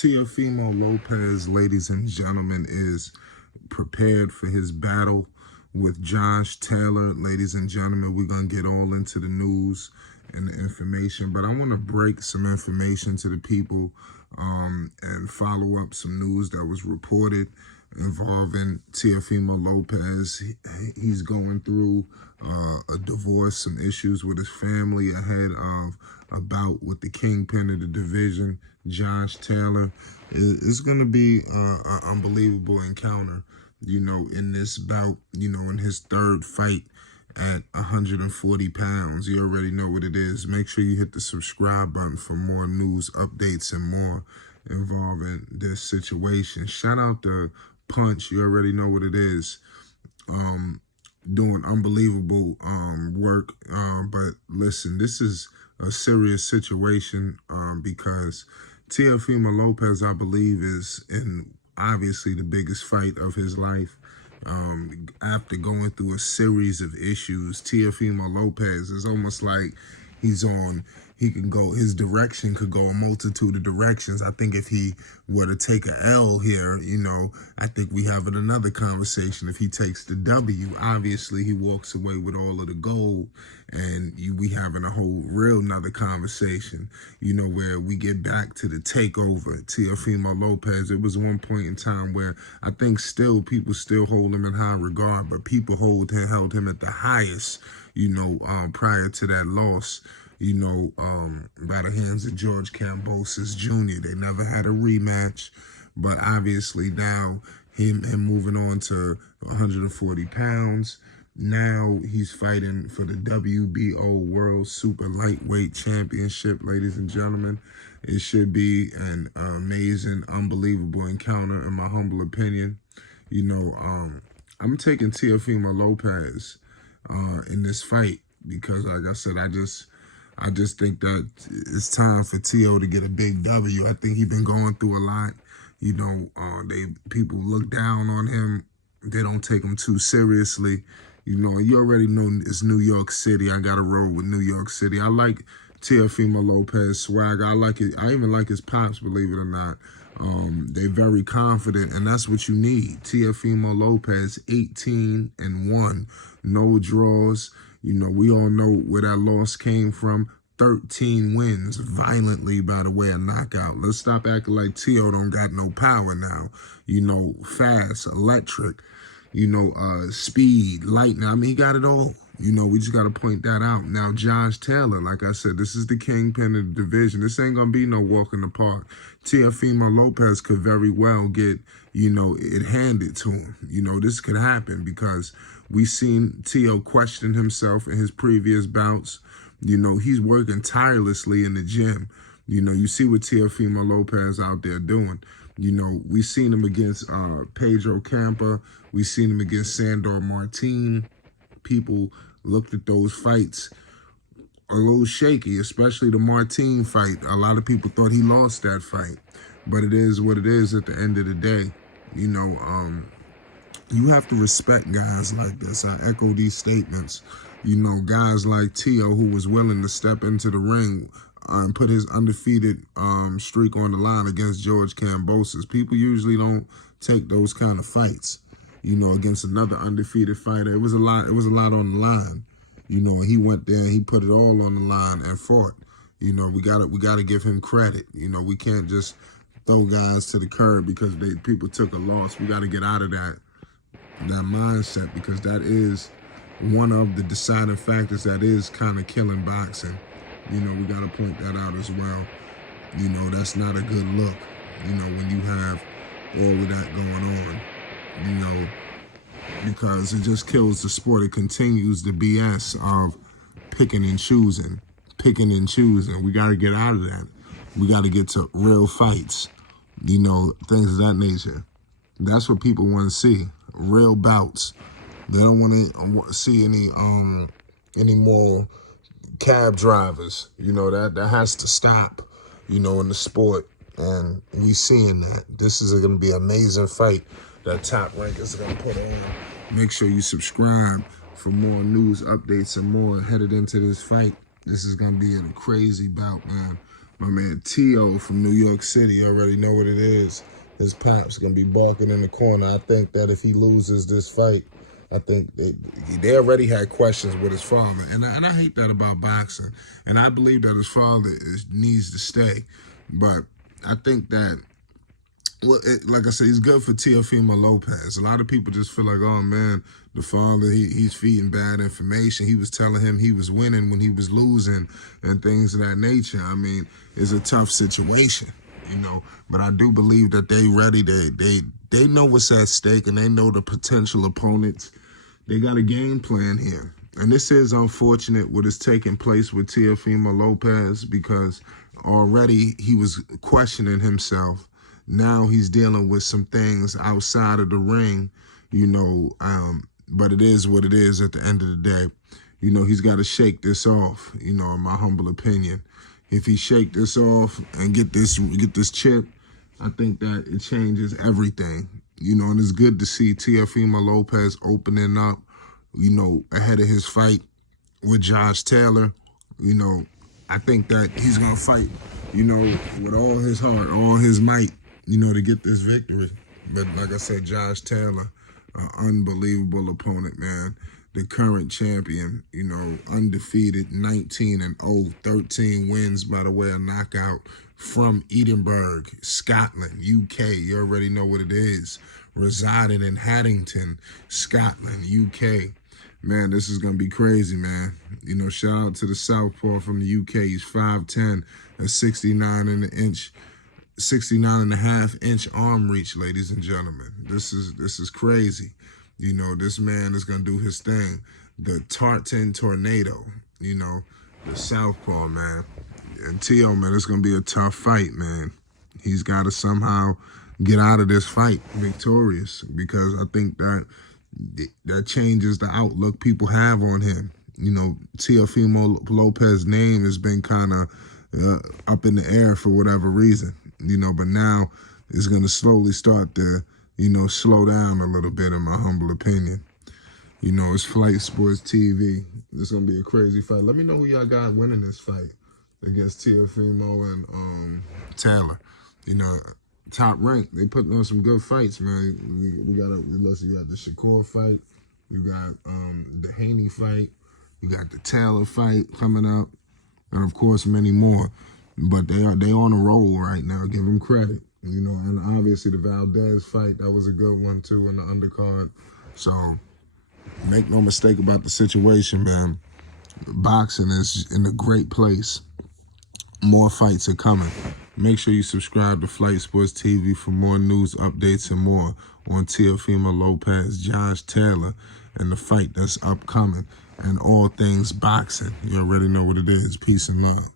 Teofimo Lopez, ladies and gentlemen, is prepared for his battle with Josh Taylor. Ladies and gentlemen, we're going to get all into the news and the information, but I want to break some information to the people and follow up some news that was reported involving Teofimo Lopez. He's going through a divorce, some issues with his family ahead of a bout with the Kingpin of the division, Josh Taylor. It's going to be an unbelievable encounter, in this bout, in his third fight at 140 pounds. You already know what it is. Make sure you hit the subscribe button for more news updates and more involving this situation. Shout out to Punch. You already know what it is. Doing unbelievable work. But listen, this is a serious situation because Teofimo Lopez, I believe, is in obviously the biggest fight of his life. After going through a series of issues, Teofimo Lopez is almost like his direction could go a multitude of directions. I think if he were to take a L here, I think we have another conversation. If he takes the W, obviously he walks away with all of the gold, and we having a whole real another conversation, where we get back to the takeover. Teofimo Lopez, it was one point in time where I think people still hold him in high regard, but people held him at the highest, prior to that loss, by the hands of George Kambosos Jr. They never had a rematch, but obviously now him moving on to 140 pounds, now he's fighting for the WBO World Super Lightweight Championship, ladies and gentlemen. It should be an amazing, unbelievable encounter, in my humble opinion. I'm taking Teofimo Lopez in this fight because, like I said, I just think that it's time for Teo to get a big W. I think he's been going through a lot. People look down on him. They don't take him too seriously. You already know it's New York City. I got to roll with New York City. I like Teofimo Lopez swagger. I like it. I even like his pops, believe it or not. They're very confident, and that's what you need. Teofimo Lopez, 18-1, no draws. We all know where that loss came from. 13 wins, violently, by the way, a knockout. Let's stop acting like Teo don't got no power now. Fast, electric, speed, lightning. I mean, he got it all. We just got to point that out. Now, Josh Taylor, like I said, this is the Kingpin of the division. This ain't going to be no walk in the park. Teofimo Lopez could very well get, it handed to him. This could happen because we seen Teo question himself in his previous bouts. He's working tirelessly in the gym. You see what Teofimo Lopez out there doing. We seen him against Pedro Campa. We seen him against Sandor Martin. People looked at those fights a little shaky, especially the Martin fight. A lot of people thought he lost that fight, but it is what it is at the end of the day. You have to respect guys like this. I echo these statements. Guys like Teo, who was willing to step into the ring and put his undefeated streak on the line against George Kambosos. People usually don't take those kind of fights, against another undefeated fighter. It was a lot on the line. He went there, he put it all on the line and fought. We gotta give him credit. We can't just throw guys to the curb because people took a loss. We gotta get out of that mindset, because that is one of the deciding factors that is kind of killing boxing. We got to point that out as well. That's not a good look, when you have all of that going on, because it just kills the sport. It continues the BS of picking and choosing. We got to get out of that. We got to get to real fights, things of that nature. That's what people want to see, real bouts. They don't want to see any more cab drivers. That has to stop, in the sport. And we seeing that. This is going to be an amazing fight that Top Rank is going to put on. Make sure you subscribe for more news updates and more headed into this fight. This is going to be a crazy bout, man. My man Teo from New York City, you already know what it is. His pop's gonna be barking in the corner. I think that if he loses this fight, I think they already had questions with his father, and I hate that about boxing. And I believe that his father needs to stay, but I think that, well, like I said, he's good for Teofimo Lopez. A lot of people just feel like, oh man, the father, he's feeding bad information. He was telling him he was winning when he was losing and things of that nature. I mean, it's a tough situation, you know. But I do believe that they ready. They know what's at stake, and they know the potential opponents. They got a game plan here. And this is unfortunate what is taking place with Teofimo Lopez, because already he was questioning himself. Now he's dealing with some things outside of the ring, you know, but it is what it is at the end of the day. You know, he's got to shake this off, you know, in my humble opinion. If he shake this off and get this chip, I think that it changes everything. You know, and it's good to see Teofimo Lopez opening up, you know, ahead of his fight with Josh Taylor. You know, I think that he's going to fight, you know, with all his heart, all his might, you know, to get this victory. But like I said, Josh Taylor, an unbelievable opponent, man. The current champion, you know, undefeated, 19-0, 13 wins by the way of knockout, from Edinburgh, Scotland, UK. You already know what it is. Residing in Haddington, Scotland, UK. Man, this is going to be crazy, man. You know, shout out to the Southpaw from the UK. He's 5'10", a 69.5-inch arm reach, ladies and gentlemen. This is crazy. You know, this man is going to do his thing. The Tartan Tornado, you know, the Southpaw, man. And Teo, man, it's going to be a tough fight, man. He's got to somehow get out of this fight victorious, because I think that changes the outlook people have on him. You know, Teofimo Lopez's name has been kind of up in the air for whatever reason, you know, but now it's going to slowly start to, you know, slow down a little bit, in my humble opinion. You know, it's Flight Sports TV. It's going to be a crazy fight. Let me know who y'all got winning this fight against Teofimo and Taylor. You know, top rank. They putting on some good fights, man. We got the Shakur fight. You got the Haney fight. You got the Taylor fight coming up, and of course many more. But they on a roll right now. Give them credit, you know. And obviously the Valdez fight, that was a good one too in the undercard. So make no mistake about the situation, man. Boxing is in a great place. More fights are coming. Make sure you subscribe to Flight Sports TV for more news, updates, and more on Teofimo Lopez, Josh Taylor, and the fight that's upcoming, and all things boxing. You already know what it is. Peace and love.